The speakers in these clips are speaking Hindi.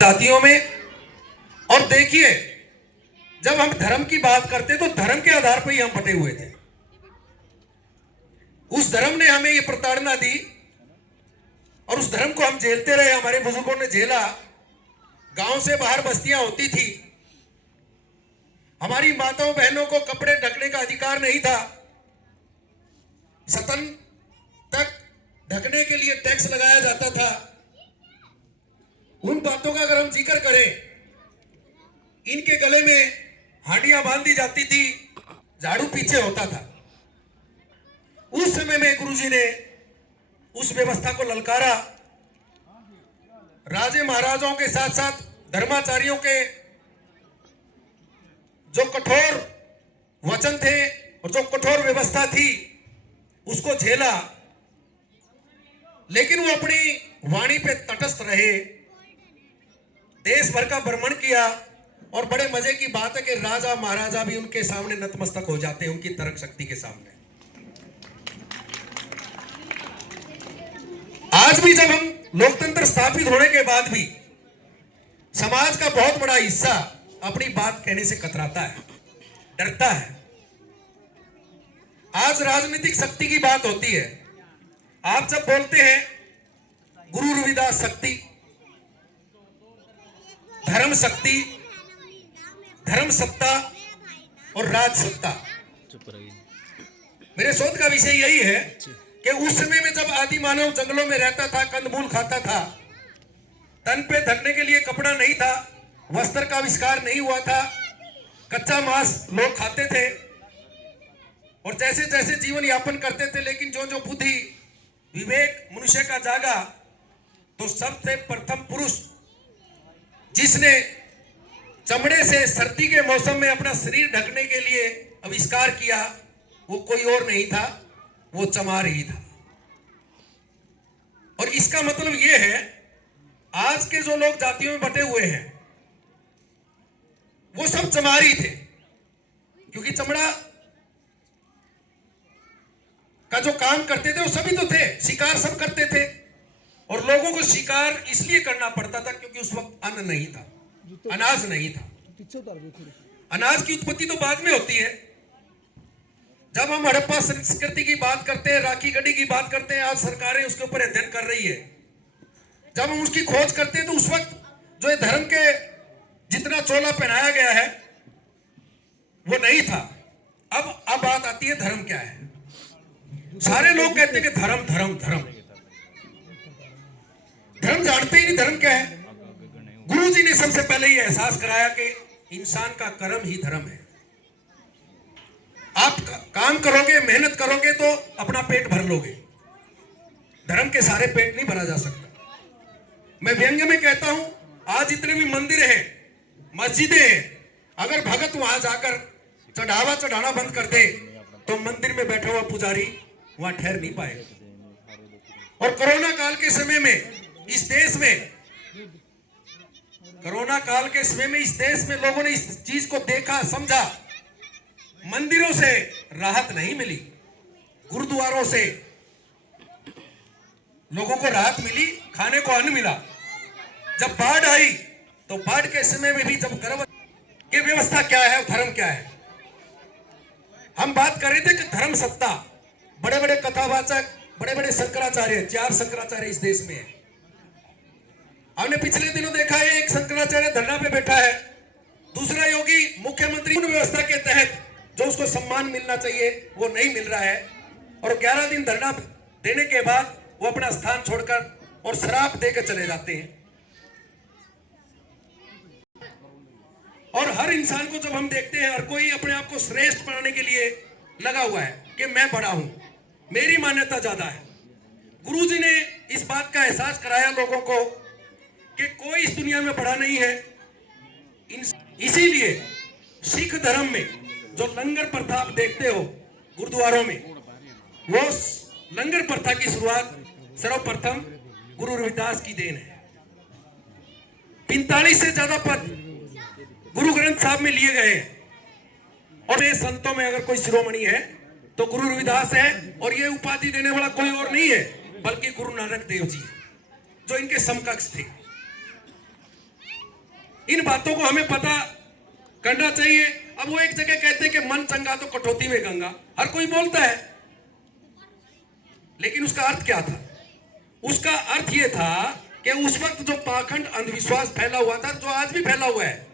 जातियों में। और देखिए, जब हम धर्म की बात करते तो धर्म के आधार पर ही हम बटे हुए थे। उस धर्म ने हमें ये प्रताड़ना दी और उस धर्म को हम झेलते रहे। हमारे बुजुर्गों ने झेला। गांव से बाहर बस्तियां होती थी, हमारी माताओं बहनों को कपड़े ढकने का अधिकार नहीं था। सतन तक ढकने के लिए टैक्स लगाया जाता था। उन बातों का अगर हम जिक्र करें, इनके गले में हांडियां बांध दी जाती थी, झाड़ू पीछे होता था। उस समय में गुरुजी ने उस व्यवस्था को ललकारा। राजे महाराजाओं के साथ साथ धर्माचार्यों के जो कठोर वचन थे और जो कठोर व्यवस्था थी उसको झेला, लेकिन वो अपनी वाणी पे तटस्थ रहे। देश भर का भ्रमण किया और बड़े मजे की बात है कि राजा महाराजा भी उनके सामने नतमस्तक हो जाते हैं, उनकी तर्क शक्ति के सामने। आज भी जब हम लोकतंत्र स्थापित होने के बाद भी समाज का बहुत बड़ा हिस्सा अपनी बात कहने से कतराता है, डरता है। आज राजनीतिक शक्ति की बात होती है। आप जब बोलते हैं गुरु रविदास शक्ति, धर्म शक्ति, धर्म सत्ता और राज सत्ता, मेरे शोध का विषय यही है कि उस समय में जब आदि मानव जंगलों में रहता था, कंदमूल खाता था, तन पे ढकने के लिए कपड़ा नहीं था, वस्त्र का आविष्कार नहीं हुआ था, कच्चा मांस लोग खाते थे और जैसे जैसे जीवन यापन करते थे। लेकिन जो जो बुद्धि विवेक मनुष्य का जागा, तो सबसे प्रथम पुरुष जिसने चमड़े से सर्दी के मौसम में अपना शरीर ढकने के लिए आविष्कार किया, वो कोई और नहीं था, वो चमार ही था। और इसका मतलब यह है, आज के जो लोग जातियों में बटे हुए हैं वो सब चमारी थे, क्योंकि चमड़ा का जो काम करते थे वो सभी तो थे, शिकार सब करते थे। और लोगों को शिकार इसलिए करना पड़ता था क्योंकि उस वक्त अन्न नहीं था, अनाज नहीं था। अनाज की उत्पत्ति तो बाद में होती है। जब हम हड़प्पा संस्कृति की बात करते हैं, राखी गढ़ी की बात करते हैं, आज सरकारें उसके ऊपर अध्ययन कर रही है। जब हम उसकी खोज करते हैं तो उस वक्त जो धर्म के जितना चोला पहनाया गया है वो नहीं था। अब बात आती है धर्म क्या है। सारे लोग कहते हैं कि धर्म धर्म धर्म, धर्म जानते ही नहीं धर्म क्या है। गुरु जी ने सबसे पहले ये एहसास कराया कि इंसान का कर्म ही धर्म है। आप काम करोगे, मेहनत करोगे तो अपना पेट भर लोगे, धर्म के सारे पेट नहीं भरा जा सकता। मैं व्यंग्य में कहता हूं, आज जितने भी मंदिर हैं, मस्जिदें हैं, अगर भगत वहां जाकर चढ़ावा चढ़ाना बंद कर दे तो मंदिर में बैठा हुआ पुजारी वहां ठहर नहीं पाएगा। और कोरोना काल के समय में इस देश में, कोरोना काल के समय में इस देश में लोगों ने इस चीज को देखा, समझा। मंदिरों से राहत नहीं मिली, गुरुद्वारों से लोगों को राहत मिली, खाने को अन्न मिला। जब बाढ़ आई तो बाढ़ के समय में भी जब गर्भ की व्यवस्था क्या है, धर्म क्या है। हम बात कर रहे थे कि धर्म सत्ता, बड़े बड़े कथावाचक, बड़े बड़े शंकराचार्य, 4 शंकराचार्य इस देश में है। हमने पिछले दिनों देखा है, एक शंकराचार्य धरना पे बैठा है, दूसरा योगी मुख्यमंत्री व्यवस्था के तहत जो उसको सम्मान मिलना चाहिए वो नहीं मिल रहा है। और 11 दिन धरना देने के बाद वो अपना स्थान छोड़कर और शराब देकर चले जाते हैं। और हर इंसान को जब हम देखते हैं, हर कोई अपने आप को श्रेष्ठ बनाने के लिए लगा हुआ है कि मैं बड़ा हूं, मेरी मान्यता ज्यादा है। गुरुजी ने इस बात का एहसास कराया लोगों को कि कोई इस दुनिया में बड़ा नहीं है। इसीलिए सिख धर्म में जो लंगर प्रथा आप देखते हो गुरुद्वारों में, वो लंगर प्रथा की शुरुआत सर्वप्रथम गुरु रविदास की देन है। 45 से ज्यादा पद गुरु ग्रंथ साहब में लिए गए और ये संतों में अगर कोई शिरोमणि है तो गुरु रविदास है। और ये उपाधि देने वाला कोई और नहीं है बल्कि गुरु नानक देव जी, जो इनके समकक्ष थे। इन बातों को हमें पता करना चाहिए। अब वो एक जगह कहते हैं कि मन चंगा तो कटौती में गंगा, हर कोई बोलता है, लेकिन उसका अर्थ क्या था? उसका अर्थ यह था कि उस वक्त जो पाखंड अंधविश्वास फैला हुआ था, जो आज भी फैला हुआ है,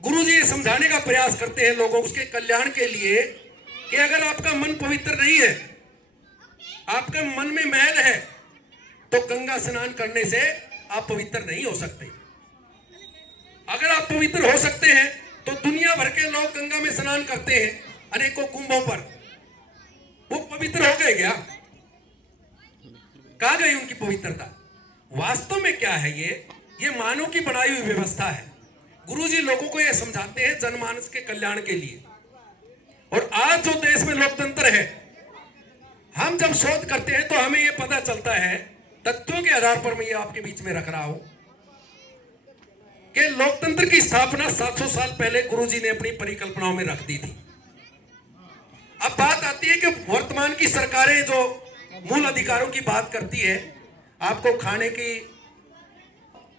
गुरुजी ये समझाने का प्रयास करते हैं लोगों को उसके कल्याण के लिए कि अगर आपका मन पवित्र नहीं है, आपका मन में मैल है, तो गंगा स्नान करने से आप पवित्र नहीं हो सकते। अगर आप पवित्र हो सकते हैं तो दुनिया भर के लोग गंगा में स्नान करते हैं अनेकों कुंभों पर, वो पवित्र हो गए क्या? कहां गई उनकी पवित्रता? वास्तव में क्या है ये मानव की बनाई हुई व्यवस्था है। गुरुजी लोगों को यह समझाते हैं जनमानस के कल्याण के लिए। और आज जो देश में लोकतंत्र है, हम जब शोध करते हैं तो हमें यह पता चलता है, तथ्यों के आधार पर मैं ये आपके बीच में रख रहा हूं, कि लोकतंत्र की स्थापना 700 साल पहले गुरुजी ने अपनी परिकल्पनाओं में रख दी थी। अब बात आती है कि वर्तमान की सरकारें जो मूल अधिकारों की बात करती है, आपको खाने की,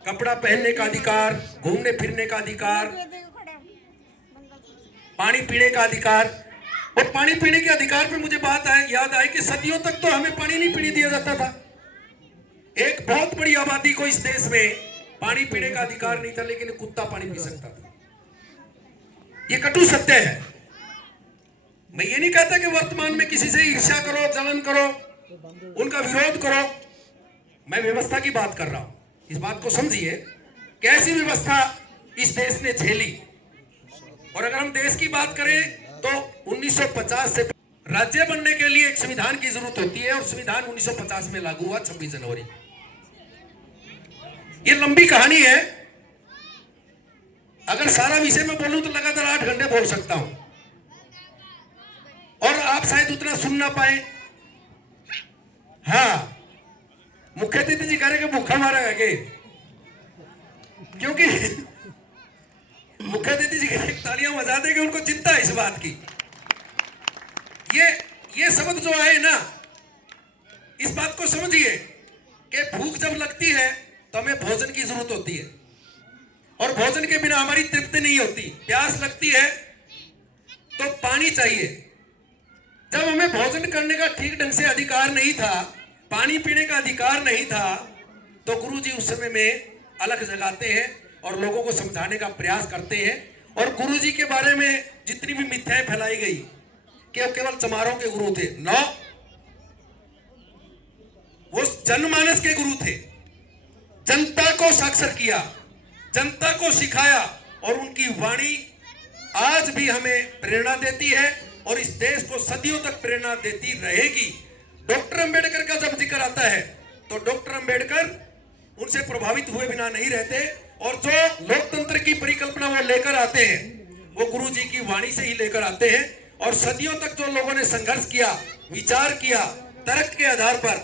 कपड़ा पहनने का अधिकार, घूमने फिरने का अधिकार, पानी पीने का अधिकार। और पानी पीने के अधिकार पे मुझे बात याद आई कि सदियों तक तो हमें पानी नहीं पीने दिया जाता था। एक बहुत बड़ी आबादी को इस देश में पानी पीने का अधिकार नहीं था, लेकिन कुत्ता पानी पी सकता था। ये कटु सत्य है। मैं ये नहीं कहता कि वर्तमान में किसी से ईर्ष्या करो, जलन करो, उनका विरोध करो। मैं व्यवस्था की बात कर रहा हूं। इस बात को समझिए, कैसी व्यवस्था इस देश ने झेली। और अगर हम देश की बात करें तो 1950 से राज्य बनने के लिए एक संविधान की जरूरत होती है, और संविधान 1950 में लागू हुआ 26 जनवरी। ये लंबी कहानी है। अगर सारा विषय में बोलूं तो लगातार 8 घंटे बोल सकता हूं, और आप शायद उतना सुन ना पाए। हाँ, मुख्य अतिथि जी कह रहे कि भूखा मारा है, क्योंकि मुख्य अतिथि जी तालियां बजा देंगे, उनको चिंता है इस बात की। ये शब्द जो आए ना, इस बात को समझिए कि भूख जब लगती है तो हमें भोजन की जरूरत होती है, और भोजन के बिना हमारी तृप्ति नहीं होती। प्यास लगती है तो पानी चाहिए। जब हमें भोजन करने का ठीक ढंग से अधिकार नहीं था, पानी पीने का अधिकार नहीं था, तो गुरुजी उस समय में अलग जगाते हैं और लोगों को समझाने का प्रयास करते हैं। और गुरुजी के बारे में जितनी भी मिथ्याएं फैलाई गई कि वो केवल चमारों के गुरु थे, नो, वो जनमानस के गुरु थे। जनता को साक्षर किया, जनता को सिखाया, और उनकी वाणी आज भी हमें प्रेरणा देती है और इस देश को सदियों तक प्रेरणा देती रहेगी। डॉक्टर अंबेडकर का जब जिक्र आता है तो डॉक्टर अंबेडकर उनसे प्रभावित हुए बिना नहीं रहते, और जो लोकतंत्र की परिकल्पना वो लेकर आते हैं वो गुरुजी की वाणी से ही लेकर आते हैं। और सदियों तक जो लोगों ने संघर्ष किया, विचार किया, तर्क के आधार पर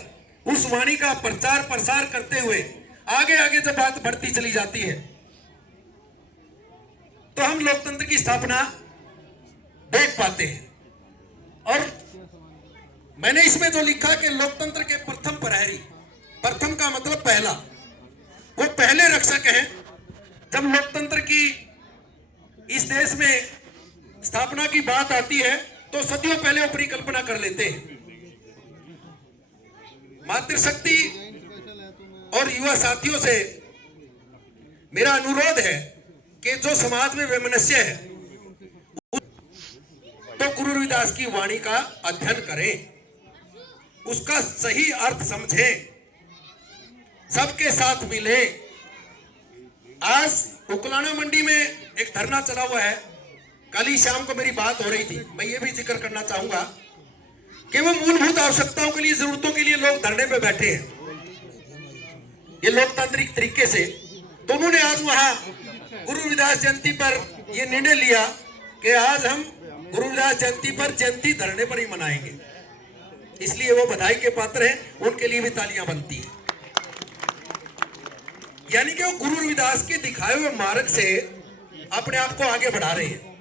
उस वाणी का प्रचार प्रसार करते हुए आगे आगे जब बात बढ़ती चली जाती है, तो हम लोकतंत्र की स्थापना देख पाते हैं। और मैंने इसमें जो लिखा कि लोकतंत्र के प्रथम प्रहरी, प्रथम का मतलब पहला, वो पहले रक्षक हैं। जब लोकतंत्र की इस देश में स्थापना की बात आती है तो सदियों पहले वो परिकल्पना कर लेते हैं। मातृशक्ति और युवा साथियों से मेरा अनुरोध है कि जो समाज में वैमनस्य है तो गुरु रविदास की वाणी का अध्ययन करें, उसका सही अर्थ समझें, सबके साथ मिलें। आज उकलाना मंडी में एक धरना चला हुआ है। कल ही शाम को मेरी बात हो रही थी। मैं ये भी जिक्र करना चाहूंगा कि वो मूलभूत आवश्यकताओं के लिए, जरूरतों के लिए लोग धरने पे बैठे हैं ये लोकतांत्रिक तरीके से। तो उन्होंने आज वहां गुरु रविदास जयंती पर यह निर्णय लिया कि आज हम गुरु रविदास जयंती पर जयंती धरने पर ही मनाएंगे। इसलिए वो बधाई के पात्र हैं, उनके लिए भी तालियां बनती हैं। यानी कि वो गुरु रविदास के दिखाए हुए मार्ग से अपने आप को आगे बढ़ा रहे हैं।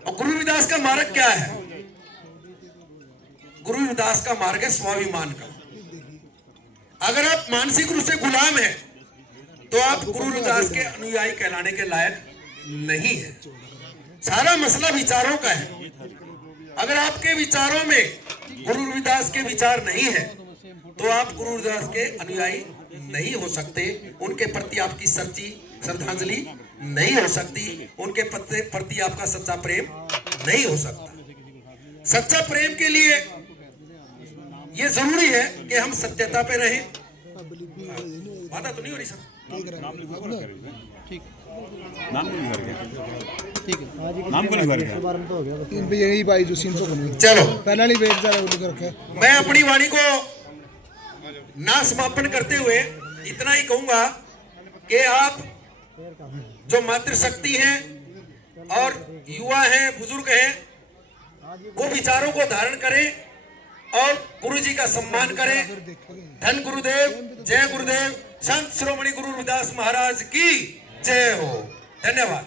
और गुरु रविदास का मार्ग क्या है? गुरु रविदास का मार्ग है स्वाभिमान का। अगर आप मानसिक रूप से गुलाम हैं तो आप गुरु रविदास के अनुयायी कहलाने के लायक नहीं है। सारा मसला विचारों का है। अगर आपके विचारों में गुरु रविदास के विचार नहीं है तो आप गुरु रविदास के अनुयायी नहीं हो सकते। उनके प्रति आपकी सच्ची श्रद्धांजलि नहीं हो सकती। उनके प्रति आपका सच्चा प्रेम नहीं हो सकता। सच्चा प्रेम के लिए ये जरूरी है कि हम सत्यता पे रहें। बात तो नहीं हो रही सर? चलो मैं अपनी वाणी को ना समापन करते हुए इतना ही कहूंगा कि आप जो मातृशक्ति हैं और युवा हैं, बुजुर्ग हैं, वो विचारों को धारण करें और गुरु जी का सम्मान करें। धन गुरुदेव, जय गुरुदेव, संत शिरोमणि गुरु रविदास महाराज की जय हो। धन्यवाद।